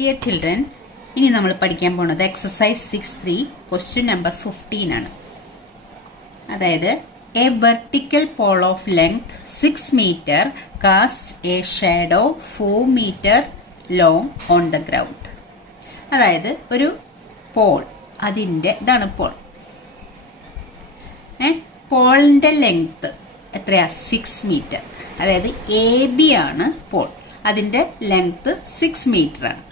Dear children, ഇനി നമ്മൾ പഠിക്കാൻ പോകുന്നത് എക്സസൈസ് 6.3 ക്വസ്റ്റ്യൻ നമ്പർ 15 ആണ്. അതായത് a vertical pole of length 6 metre cast a shadow 4 metre long on the ground. അതായത് ഒരു പോൾ, അതിൻ്റെ ഇതാണ് പോൾ. പോളിന്റെ ലെങ്ത് എത്രയാ? 6 മീറ്റർ. അതായത് എ ബി ആണ് പോൾ, അതിന്റെ ലെങ്ത് 6 മീറ്റർ ആണ്.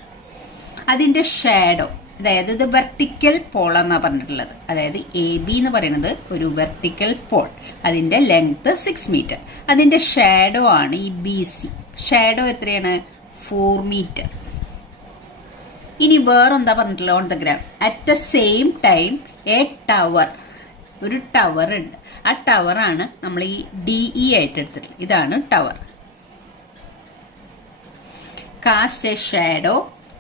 അതിന്റെ ഷാഡോ, അതായത് ഇത് വെർട്ടിക്കൽ പോൾ എന്നാ പറഞ്ഞിട്ടുള്ളത്. അതായത് എ ബി എന്ന് പറയുന്നത് ഒരു വെർട്ടിക്കൽ പോൾ, അതിന്റെ ലെങ്ത് 6 മീറ്റർ. അതിന്റെ ഷാഡോ ആണ് ഈ ബി സി. ഷാഡോ എത്രയാണ്? 4 മീറ്റർ. ഇനി വേറെന്താ പറഞ്ഞിട്ടുള്ളത്? On the ground at the same time A tower, ഒരു ടവർ ഉണ്ട്. ആ ടവർ ആണ് നമ്മൾ ഈ DE ആയിട്ട് എടുത്തിട്ടുള്ളത്. ഇതാണ് tower. Cast a shadow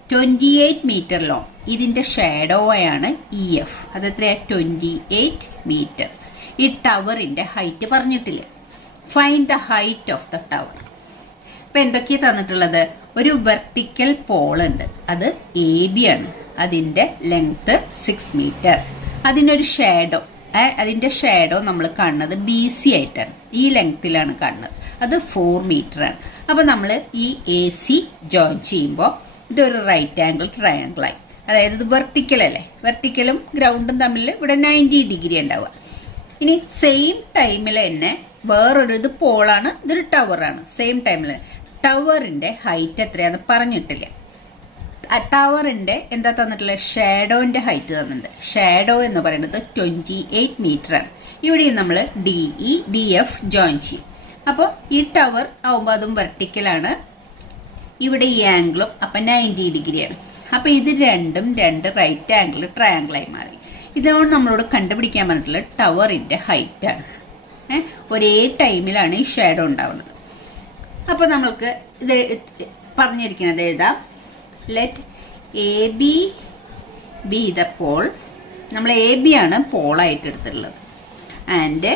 28 metre long. ഇതിന്റെ ഷാഡോയാണ് EF. അതെത്രയാ? 28 മീറ്റർ. ഈ ടവറിന്റെ ഹൈറ്റ് പറഞ്ഞിട്ടില്ല. Find the height of the tower. ഇപ്പൊ എന്തൊക്കെയാ തന്നിട്ടുള്ളത്? ഒരു വെർട്ടിക്കൽ പോൾ ഉണ്ട്, അത് AB ആണ്. അതിന്റെ ലെങ്ത് 6 മീറ്റർ. അതിനൊരു ഷാഡോ, അതിന്റെ ഷാഡോ നമ്മൾ കാണുന്നത് BC ആയിട്ടാണ്. ഈ ലെങ്ത്തിലാണ് കാണുന്നത്. അത് 4 മീറ്റർ ആണ്. അപ്പൊ നമ്മൾ ഈ AC ജോയിൻ ചെയ്യുമ്പോൾ ഇതൊരു റൈറ്റ് ആംഗിൾ ട്രയാംഗിൾ ആയി. അതായത് ഇത് വെർട്ടിക്കൽ അല്ലേ? വെർട്ടിക്കലും ഗ്രൗണ്ടും തമ്മിൽ ഇവിടെ 90 ഡിഗ്രി ഉണ്ടാവുക. ഇനി സെയിം ടൈമിൽ തന്നെ വേറൊരു, ഇത് പോളാണ്, ഇതൊരു ടവറാണ്. സെയിം ടൈമിൽ ടവറിന്റെ ഹൈറ്റ് എത്രയാന്ന് പറഞ്ഞിട്ടില്ല. ടവറിന്റെ എന്താ തന്നിട്ടുള്ളത്? ഷാഡോന്റെ ഹൈറ്റ് തന്നിട്ടുണ്ട്. ഷാഡോ എന്ന് പറയുന്നത് 28 മീറ്റർ ആണ്. ഇവിടെ നമ്മൾ DE DF ജോയിൻ ചെയ്യും. അപ്പോൾ ഈ ടവർ ആവുമ്പോൾ അതും വെർട്ടിക്കലാണ്. ഇവിടെ ഈ ആംഗിളും അപ്പൊ 90 ഡിഗ്രിയാണ്. അപ്പൊ ഇത് രണ്ടും രണ്ട് റൈറ്റ് ആംഗിൾ ട്രയാംഗിളായി മാറി. ഇതിനോട് നമ്മളോട് കണ്ടുപിടിക്കാൻ പറഞ്ഞിട്ടുള്ളത് ടവറിന്റെ ഹൈറ്റ് ആണ്. ഒരേ ടൈമിലാണ് ഈ ഷാഡോ ഉണ്ടാവുന്നത്. അപ്പൊ നമ്മൾക്ക് ഇത് പറഞ്ഞിരിക്കുന്നത് എഴുതാം. Let AB be the pole. നമ്മൾ AB ആണ് പോളായിട്ട് എടുത്തിട്ടുള്ളത്. And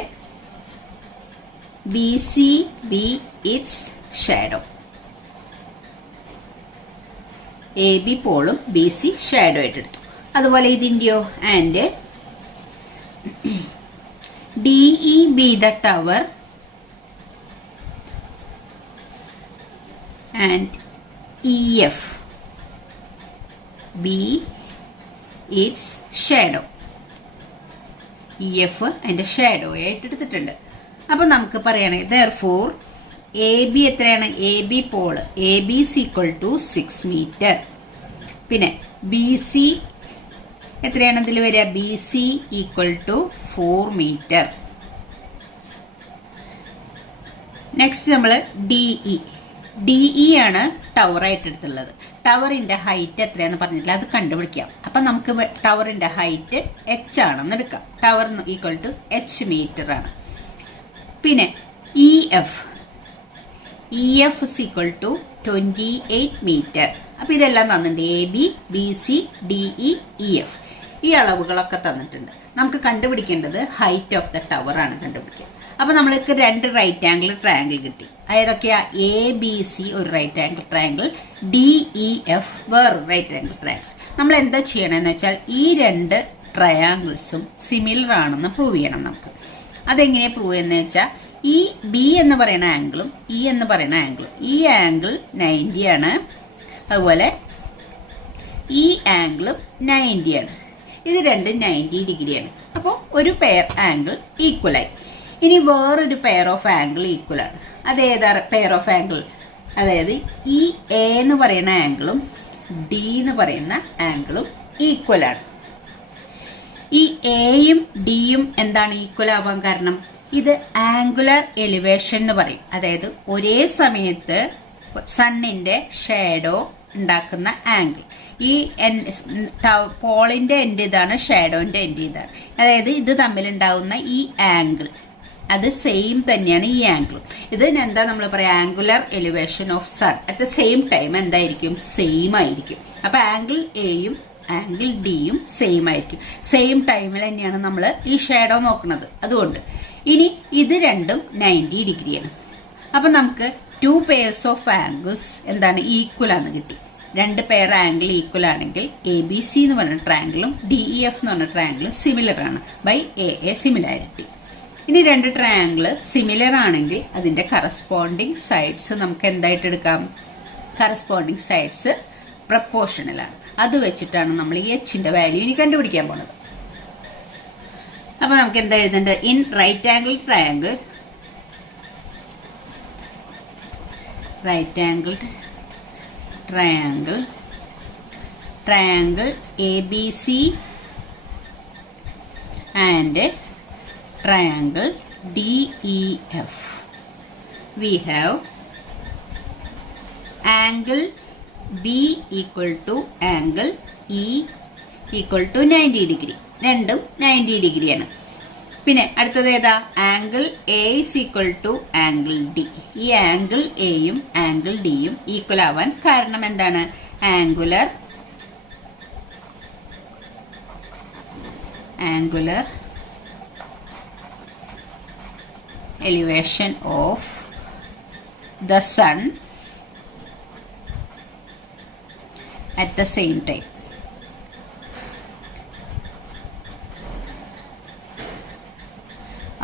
BC be its shadow. AB പോളും BC ഷാഡോ ആയിട്ട് എടുത്തു. അതുപോലെ ഇതിന്റെയോ? And DE be the tower and EF be its shadow. EF അതിന്റെ ഷാഡോ ആയിട്ട് എടുത്തിട്ടുണ്ട്. അപ്പൊ നമുക്ക് പറയുകയാണെങ്കിൽ therefore AB എത്രയാണ്? AB pole AB is equal to 6 metre. പിന്നെ BC എത്രയാണ് ഇതിൽ വരിക? BC equal to 4 metre. Next നമ്മൾ DE ആണ് ടവർ ആയിട്ട് എടുത്തുള്ളത്. ടവറിന്റെ ഹൈറ്റ് എത്രയാന്ന് പറഞ്ഞിട്ടില്ല, അത് കണ്ടുപിടിക്കാം. അപ്പൊ നമുക്ക് ടവറിന്റെ ഹൈറ്റ് H ആണെന്ന് എടുക്കാം. Tower equal to H metre ആണ്. പിന്നെ EF is equal to 28 metre. അപ്പൊ ഇതെല്ലാം തന്നിട്ടുണ്ട്. AB BC DE EF ഈ അളവുകളൊക്കെ തന്നിട്ടുണ്ട്. നമുക്ക് കണ്ടുപിടിക്കേണ്ടത് ഹൈറ്റ് ഓഫ് ദ ടവർ ആണ് കണ്ടുപിടിക്കുക. അപ്പൊ നമ്മൾക്ക് രണ്ട് റൈറ്റ് ആംഗിൾ ട്രയാംഗിൾ കിട്ടി. ഏതൊക്കെയാ? ABC ഒരു റൈറ്റ് ആംഗിൾ ട്രയാംഗിൾ, DEF വേറൊരു റൈറ്റ് ആംഗിൾ ട്രയാംഗിൾ. നമ്മൾ എന്താ ചെയ്യണമെന്ന് വെച്ചാൽ ഈ രണ്ട് ട്രയാംഗിൾസും സിമിലർ ആണെന്ന് പ്രൂവ് ചെയ്യണം നമുക്ക്. അതെങ്ങനെ പ്രൂവ് ചെയ്യുന്നത് വെച്ചാൽ ഈ B എന്ന് പറയുന്ന ആംഗിളും E എന്ന് പറയുന്ന ആംഗിളും, ഈ ആംഗിൾ 90 ആണ്, അതുപോലെ ഈ ആംഗിളും 90 ആണ്. ഇത് രണ്ടും 90 ഡിഗ്രിയാണ്. അപ്പോൾ ഒരു പെയർ ആംഗിൾ ഈക്വലായി. ഇനി വേറൊരു പെയർ ഓഫ് ആംഗിൾ ഈക്വൽ ആണ്. അത് ഏതാ പെയർ ഓഫ് ആംഗിൾ? അതായത് ഈ A എന്ന് പറയുന്ന ആംഗിളും D എന്ന് പറയുന്ന ആംഗിളും ഈക്വൽ ആണ്. ഈ Aയും Dയും എന്താണ് ഈക്വൽ ആവാൻ കാരണം? ഇത് ആംഗുലർ എലിവേഷൻ എന്ന് പറയും. അതായത് ഒരേ സമയത്ത് സണ്ണിന്റെ ഷാഡോ ഉണ്ടാക്കുന്ന ആംഗിൾ. ഈ പോളിന്റെ എൻഡ് ഇതാണ്, ഷാഡോന്റെ എൻഡ് ഇതാണ്. അതായത് ഇത് തമ്മിലുണ്ടാവുന്ന ഈ ആംഗിൾ അത് സെയിം തന്നെയാണ് ഈ ആംഗിളും. ഇതിന് എന്താ നമ്മൾ പറയാ? Angular elevation of sun at the same time എന്തായിരിക്കും? സെയിം ആയിരിക്കും. അപ്പൊ ആംഗിൾ Aയും ആംഗിൾ Dയും സെയിം ആയിരിക്കും. സെയിം ടൈമിൽ തന്നെയാണ് നമ്മൾ ഈ ഷാഡോ നോക്കുന്നത്. അതുകൊണ്ട് ഇനി ഇത് രണ്ടും 90 ഡിഗ്രിയാണ്. അപ്പൊ നമുക്ക് 2 pairs ഓഫ് ആംഗിൾസ് എന്താണ്? ഈക്വൽ ആണെന്ന് കിട്ടി. രണ്ട് പെയർ ആംഗിൾ ഈക്വൽ ആണെങ്കിൽ ABC എന്ന് പറഞ്ഞ ട്രയാങ്കിളും DEF എന്ന് പറഞ്ഞ ട്രയാങ്കിളും സിമിലർ ആണ് ബൈ AA സിമിലാരിറ്റി. ഇനി രണ്ട് ട്രയാങ്കിൾ സിമിലർ ആണെങ്കിൽ അതിന്റെ കറസ്പോണ്ടിങ് സൈഡ്സ് നമുക്ക് എന്തായിട്ട് എടുക്കാം? കറസ്പോണ്ടിങ് സൈഡ്സ് പ്രപ്പോർഷണൽ ആണ്. അത് വെച്ചിട്ടാണ് നമ്മൾ ഈ Hന്റെ വാല്യൂ ഇനി കണ്ടുപിടിക്കാൻ പോണത്. അപ്പൊ നമുക്ക് എന്താ എഴുതേണ്ടത്? In right angle triangle triangle ABC and triangle DEF, we have angle B equal to angle E equal to 90 degree. രണ്ടും 90 ഡിഗ്രി ആണ്. പിന്നെ അടുത്തത് ഏതാ? Angle A is equal to angle D. ഈ ആംഗിൾ എയും ആംഗിൾ ഡിയും ഈക്വൽ ആവാൻ കാരണം എന്താണ്? Angular elevation of the sun at the same time.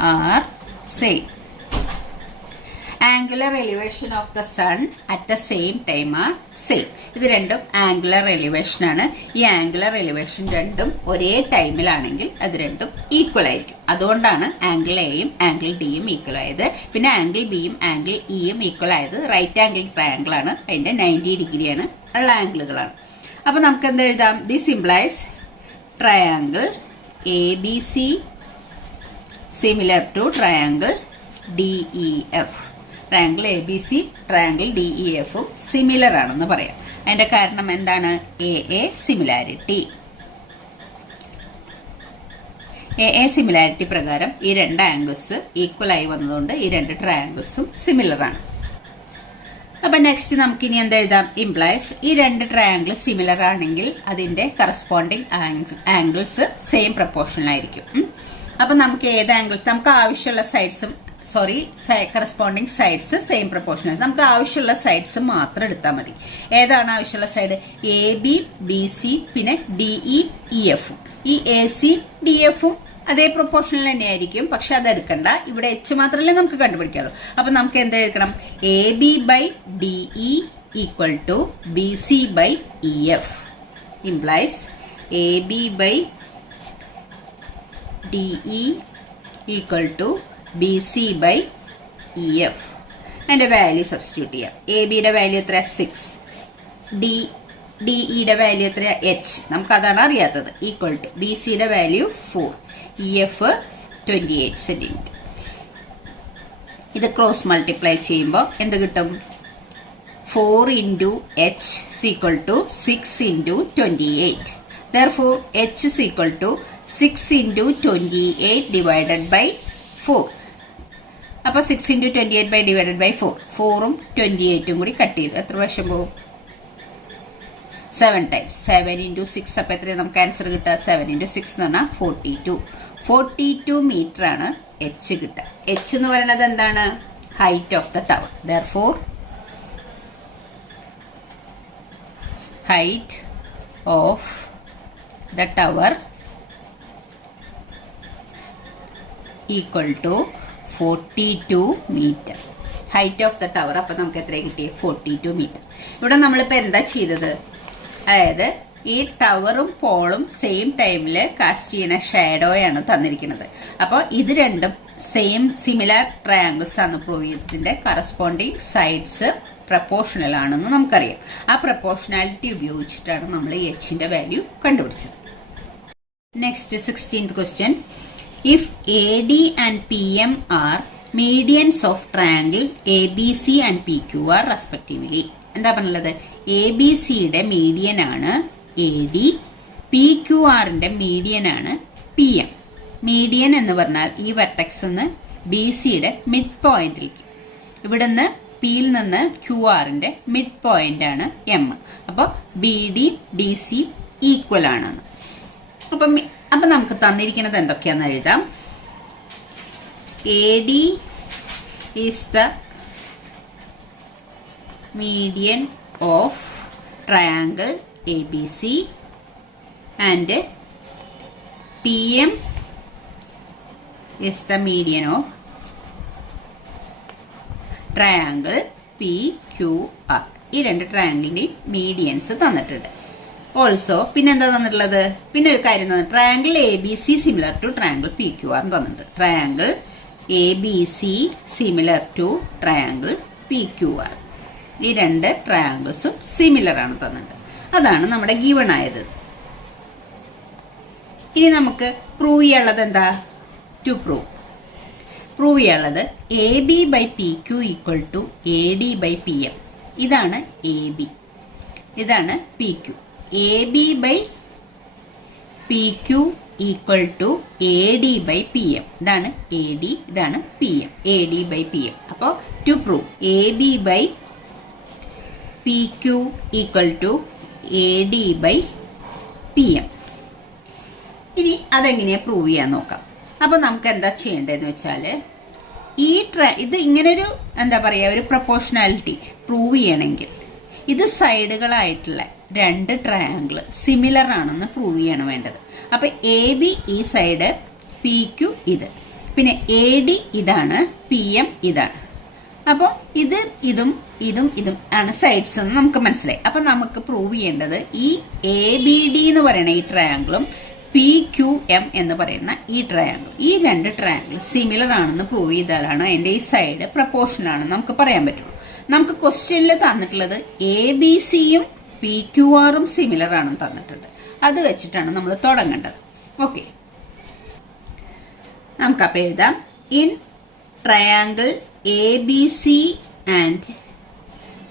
Are same. Angular elevation of the sun at the same time are same. ഇത് രണ്ടും angular elevation ആണ്. ഈ ആംഗുലർ എലിവേഷൻ രണ്ടും ഒരേ ടൈമിലാണെങ്കിൽ അത് രണ്ടും ഈക്വൽ ആയിരിക്കും. അതുകൊണ്ടാണ് ആംഗിൾ എയും ആംഗിൾ ഡിയും ഈക്വൽ ആയത്. പിന്നെ ആംഗിൾ ബിയും ആംഗിൾ ഇയും ഈക്വൽ ആയത് റൈറ്റ് ആംഗിൾ ട്രയാംഗിൾ ആണ്. അതിന്റെ 90 ഡിഗ്രിയാണ് ഉള്ള ആംഗിളുകളാണ്. അപ്പൊ നമുക്ക് എന്താ എഴുതാം? This implies triangle ABC similar to triangle DEF. Triangle ABC triangle DEF similar ആണെന്ന് പറയാം. അതിന്റെ കാരണം എന്താണ്? AA similarity. AA സിമിലാരിറ്റി പ്രകാരം ഈ രണ്ട് ആംഗിൾസ് ഈക്വൽ ആയി വന്നതുകൊണ്ട് ഈ രണ്ട് ട്രയാംഗിൾസും സിമിലർ ആണ്. അപ്പൊ നെക്സ്റ്റ് നമുക്ക് ഇനി എന്താ എഴുതാം? ഇംപ്ലൈസ് ഈ രണ്ട് ട്രയാംഗിൾ സിമിലർ ആണെങ്കിൽ അതിന്റെ കറസ്പോണ്ടിങ് ആംഗിൾസ് സെയിം പ്രപ്പോർഷണൽ ആയിരിക്കും. അപ്പൊ നമുക്ക് ഏത് ആംഗിൾസ് നമുക്ക് ആവശ്യമുള്ള സൈഡ്സും കറസ്പോണ്ടിങ് സൈഡ്സ് സെയിം പ്രപ്പോർഷണൽ. നമുക്ക് ആവശ്യമുള്ള സൈഡ്സ് മാത്രം എടുത്താൽ മതി. ഏതാണ് ആവശ്യമുള്ള സൈഡ്? AB BC പിന്നെ DE EFും. ഈ AC DFും അതേ പ്രപ്പോർഷണൽ തന്നെയായിരിക്കും. പക്ഷെ അത് എടുക്കണ്ട, ഇവിടെ H മാത്രമല്ലേ നമുക്ക് കണ്ടുപിടിക്കാമല്ലോ. അപ്പൊ നമുക്ക് എന്താ എടുക്കണം? AB by DE equal to BC by EF implies AB by DE equal to BC by EF. അതിന്റെ വാല്യൂ സബ്സ്റ്റിറ്റ്യൂട്ട് ചെയ്യാം. ABയുടെ വാല്യൂ എത്ര? 6. DEയുടെ വാല്യൂ എത്ര? H. നമുക്കതാണ് അറിയാത്തത്. ഈക്വൽ ടു BCയുടെ വാല്യൂ 4, EF 28 സെന്റിമീറ്റർ. ഇത് ക്രോസ് മൾട്ടിപ്ലൈ ചെയ്യുമ്പോൾ എന്ത് കിട്ടും? 4 into H is equal to 6 into 28. Therefore, H is equal to 6 into 28 divided by 4. അപ്പോൾ 6 into 28 by divided by 4. 4ഉം 28ഉം കൂടി കട്ട് ചെയ്ത് എത്ര വർഷം പോകും? 7 times. 7 into 6 അപ്പോൾ എത്രയാണ് നമുക്ക് ആൻസർ കിട്ടുക? 7 into 6 എന്ന് പറഞ്ഞാൽ 42 മീറ്റർ ആണ് H കിട്ടുക. H എന്ന് പറയുന്നത് എന്താണ്? Height of the tower. Therefore, height of the tower equal to 42 meter. Height of the tower അപ്പം നമുക്ക് എത്ര കിട്ടിയ? 42 മീറ്റർ. ഇവിടെ നമ്മളിപ്പോൾ എന്താ ചെയ്തത്? അതായത് ഈ ടവറും പോളും സെയിം ടൈമിൽ കാസ്റ്റ് ചെയ്യുന്ന ഷാഡോയാണ് തന്നിരിക്കുന്നത്. അപ്പോൾ ഇത് രണ്ടും സിമിലർ ട്രയാംഗിൾസ് ആണ് പ്രൂവ് ചെയ്തതിന്റെ കറസ്പോണ്ടിങ് സൈഡ്സ് പ്രപ്പോർഷണൽ ആണെന്ന് നമുക്കറിയാം. ആ പ്രപ്പോർഷണാലിറ്റി ഉപയോഗിച്ചിട്ടാണ് നമ്മൾ Hന്റെ വാല്യൂ കണ്ടുപിടിച്ചത്. Next 16th question. If AD and PM are medians of triangle ABC and PQR respectively. എന്താ പറഞ്ഞുള്ളത്? ABCയുടെ മീഡിയൻ ആണ് AD, PQRന്റെ മീഡിയൻ ആണ് PM. മീഡിയൻ എന്ന് പറഞ്ഞാൽ ഈ വെർട്ടെക്സ് നിന്ന് BCയുടെ മിഡ് പോയിന്റിലേക്ക്, ഇവിടുന്ന് പിയിൽ നിന്ന് QRന്റെ മിഡ് പോയിന്റ് ആണ് M. അപ്പോൾ BD DC ഈക്വൽ ആണെന്ന്. അപ്പം നമുക്ക് തന്നിരിക്കുന്നത് എന്തൊക്കെയാണെന്ന് എഴുതാം. AD is the median of triangle ABC and PM is the median of triangle PQR. ഈ രണ്ട് ട്രയാങ്കിളിന്റെയും മീഡിയൻസ് തന്നിട്ടുണ്ട്. ഓൾസോ പിന്നെ എന്താ തന്നിട്ടുള്ളത്? പിന്നെ ഒരു കാര്യം തന്നെ, triangle ABC similar to triangle PQR തന്നിട്ടുണ്ട്. Triangle ABC similar to triangle PQR. ഈ രണ്ട് ട്രയാങ്കിൾസും സിമിലർ ആണ് തന്നിട്ടുണ്ട്. അതാണ് നമ്മുടെ ഗിവൺ ആയത്. ഇനി നമുക്ക് പ്രൂവ് ചെയ്യാനുള്ളത് എന്താ? ടു പ്രൂവ് ചെയ്യാനുള്ളത് AB by PQ equal to AD by PM. ഇതാണ് AB, ഇതാണ് PQ. AB by PQ equal to AD by PM. ഇതാണ് AD, ഇതാണ് PM. AD by PM. അപ്പോൾ to prove AB by PQ equal to AD by PM. ഇനി അതെങ്ങനെയാ prove ചെയ്യാൻ നോക്കാം. അപ്പൊ നമുക്ക് എന്താ ചെയ്യേണ്ടതെന്ന് വെച്ചാൽ, ഇത് ഇങ്ങനൊരു എന്താ പറയുക, ഒരു പ്രൊപ്പോർഷണാലിറ്റി പ്രൂവ് ചെയ്യണമെങ്കിൽ ഇത് സൈഡുകളായിട്ടുള്ള രണ്ട് ട്രയാങ്കിൾ സിമിലർ ആണെന്ന് പ്രൂവ് ചെയ്യണം വേണ്ടത്. അപ്പൊ AB ഈ സൈഡ്, PQ ഇത്, പിന്നെ AD ഇതാണ്, PM ഇതാണ്. അപ്പോൾ ഇതും ആണ് സൈഡ്സ് എന്ന് നമുക്ക് മനസ്സിലായി. അപ്പൊ നമുക്ക് പ്രൂവ് ചെയ്യേണ്ടത് ഈ ABD എന്ന് പറയുന്ന ഈ ട്രയാങ്കിളും PQM എന്ന് പറയുന്ന ഈ ട്രയാങ്കിൾ, ഈ രണ്ട് ട്രയാങ്കിൾ സിമിലർ ആണെന്ന് പ്രൂവ് ചെയ്താലാണ് അതിന്റെ ഈ സൈഡ് പ്രപ്പോർഷൻ ആണെന്ന് നമുക്ക് പറയാൻ പറ്റുള്ളൂ. നമുക്ക് ക്വസ്റ്റ്യനിൽ തന്നിട്ടുള്ളത് ABCയും PQRും സിമിലർ ആണെന്ന് തന്നിട്ടുണ്ട്. അത് വെച്ചിട്ടാണ് നമ്മൾ തുടങ്ങേണ്ടത്. ഓക്കെ, നമുക്കപ്പോൾ എഴുതാം. In triangle ABC and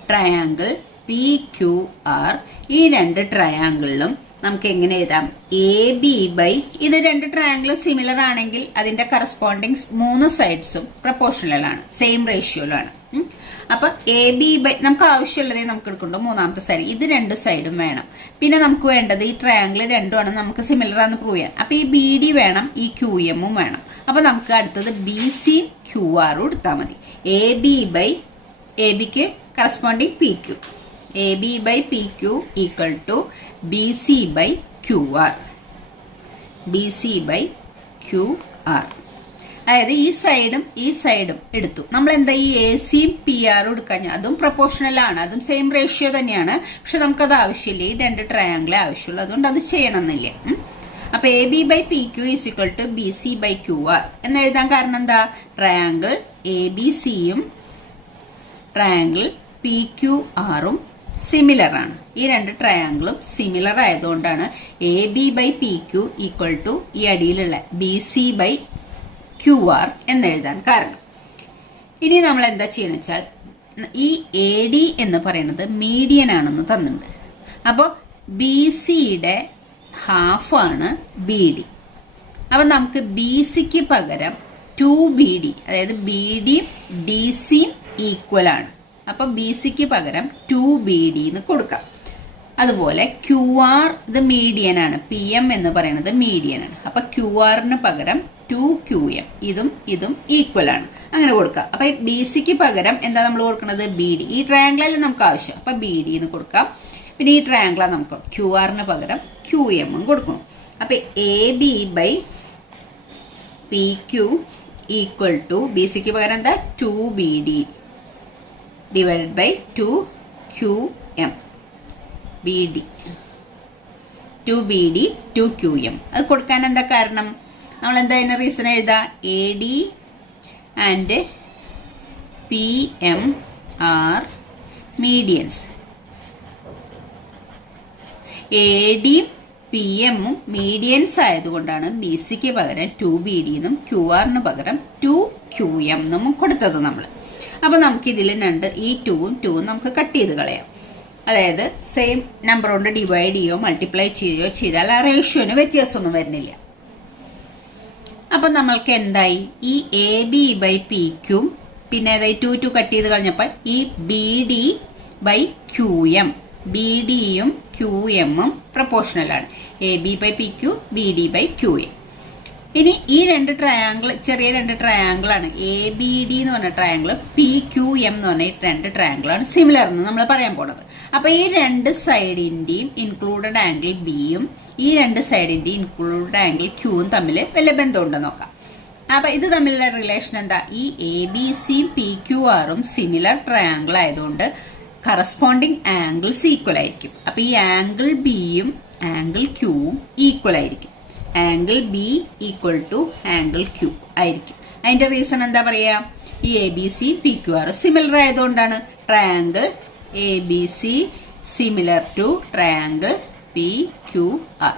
triangle PQR, ഈ രണ്ട് ട്രയാങ്കിളിലും നമുക്ക് എങ്ങനെ എഴുതാം? AB ബൈ, ഇത് രണ്ട് ട്രയാങ്കിൾ സിമിലർ ആണെങ്കിൽ അതിന്റെ കറസ്പോണ്ടിങ് 3 സൈഡ്സും പ്രപ്പോർഷണൽ ആണ്, സെയിം റേഷ്യോയിലാണ്. അപ്പൊ AB ബൈ, നമുക്ക് ആവശ്യമുള്ളതേ നമുക്ക് എടുക്കുന്നുണ്ടോ, മൂന്നാമത്തെ സൈഡ്, ഇത് രണ്ട് സൈഡും വേണം. പിന്നെ നമുക്ക് വേണ്ടത് ഈ ട്രയാങ്കിൾ രണ്ടുമാണ് നമുക്ക് സിമിലർ ആണെന്ന് പ്രൂവ് ചെയ്യാൻ. അപ്പൊ ഈ BD വേണം, ഈ QMഉം വേണം. അപ്പൊ നമുക്ക് അടുത്തത് BC QRും എടുത്താൽ മതി. AB ബൈ, ABക്ക് corresponding PQ, AB by PQ equal to BC by QR, BC by QR. അതായത് ഈ സൈഡും എടുത്തു. നമ്മൾ എന്താ ഈ ACയും PRും എടുക്കാൻ, അതും പ്രൊപ്പോർഷണൽ ആണ്, അതും സെയിം റേഷ്യോ തന്നെയാണ്. പക്ഷെ നമുക്കത് ആവശ്യമില്ല, ഈ രണ്ട് ട്രയാങ്കിളെ ആവശ്യമുള്ളൂ, അതുകൊണ്ട് അത് ചെയ്യണമെന്നില്ല. അപ്പൊ AB by PQ is equal to BC by QR എന്ന് എഴുതാൻ കാരണം എന്താ? ട്രയാങ്കിൾ ABCയും ട്രയാങ്കിൾ PQRും സിമിലർ ആണ്. ഈ രണ്ട് ട്രയാങ്കിളും സിമിലർ ആയതുകൊണ്ടാണ് AB by PQ equal to ഈ അടിയിലുള്ള BC ബൈ QR എന്നെഴുതാൻ കാരണം. ഇനി നമ്മൾ എന്താ ചെയ്യണമെന്ന് വെച്ചാൽ, ഈ AD എന്ന് പറയുന്നത് മീഡിയൻ ആണെന്ന് തന്നിട്ടുണ്ട്. അപ്പോൾ BCയുടെ ഹാഫാണ് BD. അപ്പം നമുക്ക് BCക്ക് പകരം 2BD, അതായത് BDയും DCയും ഈക്വൽ ആണ്. അപ്പൊ BCക്ക് പകരം 2BD എന്ന് കൊടുക്കാം. അതുപോലെ QR ഇത് മീഡിയൻ ആണ്, PM എന്ന് പറയുന്നത് മീഡിയൻ ആണ്. അപ്പൊ QRന് പകരം 2QM, ഇതും ഈക്വൽ ആണ്, അങ്ങനെ കൊടുക്കാം. അപ്പൊ BCക്ക് പകരം എന്താ നമ്മൾ കൊടുക്കുന്നത്? BD. ഈ ട്രയാങ്കിളല്ലേ നമുക്ക് ആവശ്യം, അപ്പൊ BD എന്ന് കൊടുക്കാം. പിന്നെ ഈ ട്രയാങ്കിളാ നമുക്ക് QRന് പകരം QM കൊടുക്കണം. അപ്പൊ AB by PQ equal to, BCക്ക് പകരം എന്താ? 2BD divided by 2QM, BD 2BD 2QM. അത് കൊടുക്കാൻ എന്താ കാരണം? നമ്മൾ എന്താ അതിന് റീസൺ എഴുതാ? AD and PM are medians. ADയും PMഉം മീഡിയൻസ് ആയതുകൊണ്ടാണ് BCക്ക് പകരം 2BD എന്നും QRന് പകരം 2QM എന്നും കൊടുത്തത് നമ്മൾ. അപ്പൊ നമുക്ക് ഇതിൽ ഈ 2ഉം നമുക്ക് കട്ട് ചെയ്ത് കളയാം. അതായത് സെയിം നമ്പർ കൊണ്ട് ഡിവൈഡ് ചെയ്യോ മൾട്ടിപ്ലൈ ചെയ്യുകയോ ചെയ്താൽ ആ റേഷ്യോന് വ്യത്യാസമൊന്നും വരുന്നില്ല. അപ്പൊ നമ്മൾക്ക് എന്തായി? ഈ AB ബൈ PQം പിന്നെ അതായത് 2 കട്ട് ചെയ്ത് കളഞ്ഞപ്പോൾ ഈ BD ബൈ QM, BDയും QMഉം പ്രപ്പോർഷണൽ ആണ്. AB by PQ, BD by QM. ഇനി ഈ രണ്ട് ട്രയാങ്കിൾ, ചെറിയ രണ്ട് ട്രയാങ്കിൾ ആണ് എ ബി ഡി എന്ന് പറഞ്ഞ ട്രയാങ്കിൾ, പി ക്യു എം എന്ന് പറഞ്ഞ ഈ രണ്ട് ട്രയാങ്കിൾ ആണ് സിമിലർ എന്ന് നമ്മൾ പറയാൻ പോണത്. അപ്പൊ ഈ രണ്ട് സൈഡിന്റെയും ഇൻക്ലൂഡഡ് ആംഗിൾ ബിയും ഈ രണ്ട് സൈഡിന്റെയും ഇൻക്ലൂഡഡ് ആംഗിൾ ക്യൂവും തമ്മിൽ വല്ല ബന്ധമുണ്ടെന്ന് നോക്കാം. അപ്പൊ ഇത് തമ്മിലുള്ള റിലേഷൻ എന്താ? ഈ എ ബി സിയും പി ക്യു ആറും സിമിലർ ട്രയാങ്കിൾ ആയതുകൊണ്ട് കറസ്പോണ്ടിങ് ആംഗിൾസ് ഈക്വൽ ആയിരിക്കും. അപ്പൊ ഈ ആംഗിൾ ബിയും ആംഗിൾ ക്യൂവും ഈക്വൽ ആയിരിക്കും. Angle B equal to angle Q ആയിരിക്കും. അതിന്റെ റീസൺ എന്താ പറയാ? ഈ A B C P Q R similar ആയതുകൊണ്ടാണ്. Triangle A B C similar to triangle P Q R.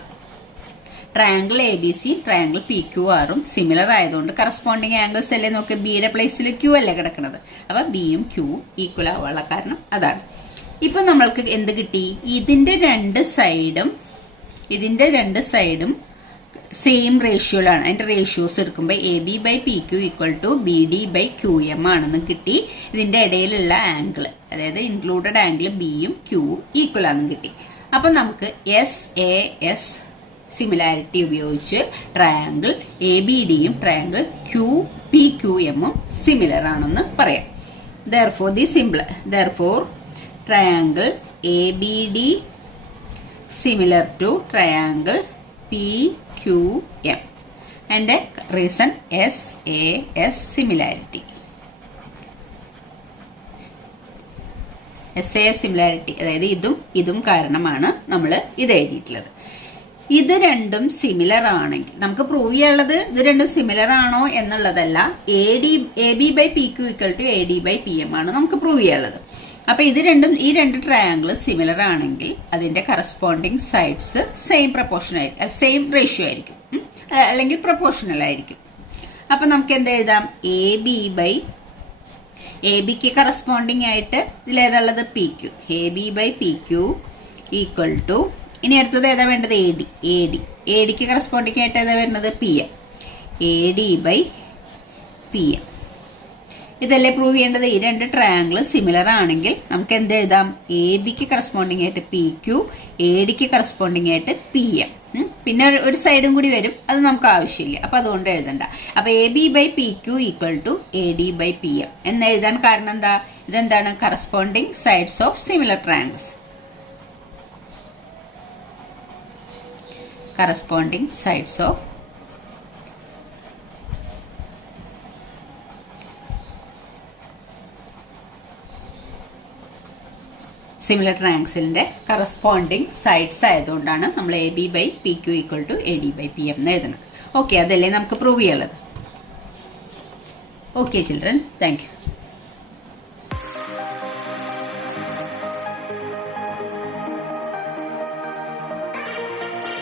Triangle A B C triangle P Q ആറും similar ആയതുകൊണ്ട് corresponding angles അല്ലേ നോക്ക്. ബിയുടെ പ്ലേസിൽ ക്യൂ അല്ലേ കിടക്കുന്നത്. അപ്പൊ ബിയും ക്യൂവും ഈക്വൽ ആവാനുള്ള കാരണം അതാണ്. ഇപ്പൊ നമ്മൾക്ക് എന്ത് കിട്ടി? ഇതിന്റെ രണ്ട് സൈഡും സെയിം റേഷ്യോയിലാണ്. അതിന്റെ റേഷ്യോസ് എടുക്കുമ്പോൾ A B by P Q equal to B D by Q M ആണെന്ന് കിട്ടി. ഇതിന്റെ ഇടയിലുള്ള ആംഗിൾ, അതായത് ഇൻക്ലൂഡഡ് ആംഗിൾ ബിയും ക്യൂവും ഈക്വൽ ആണെന്ന് കിട്ടി. അപ്പൊ നമുക്ക് എസ് എ എസ് സിമിലാരിറ്റി ഉപയോഗിച്ച് ട്രയാങ്കിൾ എ ബി ഡിയും ട്രയാങ്കിൾ ക്യൂ പി ക്യു എമ്മും സിമിലർ ആണെന്ന് പറയാം. Therefore, triangle ABD similar to triangle PQM. And the reason SAS similarity. SAS similarity അതായത് ഇതും കാരണമാണ് നമ്മൾ ഇത് എഴുതിയിട്ടുള്ളത്. ഇത് രണ്ടും സിമിലർ ആണെങ്കിൽ നമുക്ക് പ്രൂവ് ചെയ്യാനുള്ളത് ഇത് രണ്ടും സിമിലർ ആണോ എന്നുള്ളതല്ല, A B by P Q equal to A D by P M ആണ് നമുക്ക് പ്രൂവ് ചെയ്യാനുള്ളത്. അപ്പൊ ഈ രണ്ട് ട്രയാങ്കിൾ സിമിലർ ആണെങ്കിൽ അതിന്റെ കറസ്പോണ്ടിങ് സൈഡ്സ് സെയിം പ്രപ്പോർഷൻ ആയിരിക്കും, സെയിം റേഷ്യോ ആയിരിക്കും, അല്ലെങ്കിൽ പ്രപ്പോർഷണൽ ആയിരിക്കും. അപ്പൊ നമുക്ക് എന്ത് എഴുതാം? എ ബിക്ക് കറസ്പോണ്ടിങ് ആയിട്ട് ഇതിലേതുള്ളത് P Q. A B by P Q equal to, ഇനി അടുത്തത് ഏതാ വേണ്ടത്? എ ഡിക്ക് കറസ്പോണ്ടിങ് ആയിട്ട് ഏതാ വരുന്നത്? P M. A D by P M. ഇതല്ലേ പ്രൂവ് ചെയ്യേണ്ടത്? ഈ രണ്ട് ട്രയാങ്കിൾ സിമിലർ ആണെങ്കിൽ നമുക്ക് എന്ത് എഴുതാം? എ ബിക്ക് കറസ്പോണ്ടിങ് ആയിട്ട് പി ക്യു, എ ഡിക്ക് കറസ്പോണ്ടിങ് ആയിട്ട് പി എം. പിന്നെ ഒരു സൈഡും കൂടി വരും, അത് നമുക്ക് ആവശ്യമില്ല, അപ്പൊ അതുകൊണ്ട് എഴുതണ്ട. അപ്പൊ A B by P Q equal to A D by P M എന്ന് എഴുതാൻ കാരണം എന്താ? ഇതെന്താണ്? Corresponding sides of similar triangles. corresponding sides of similar ട്രയാങ്കിൾസിന്റെ കറസ്പോണ്ടിങ് സൈഡ്സ് ആയതുകൊണ്ടാണ് നമ്മൾ A B by P Q equal to A D by P M എന്ന് എഴുതുന്നത്. ഓക്കെ, അതല്ലേ നമുക്ക് പ്രൂവ് ചെയ്യാനുള്ളത്. Okay children, thank U.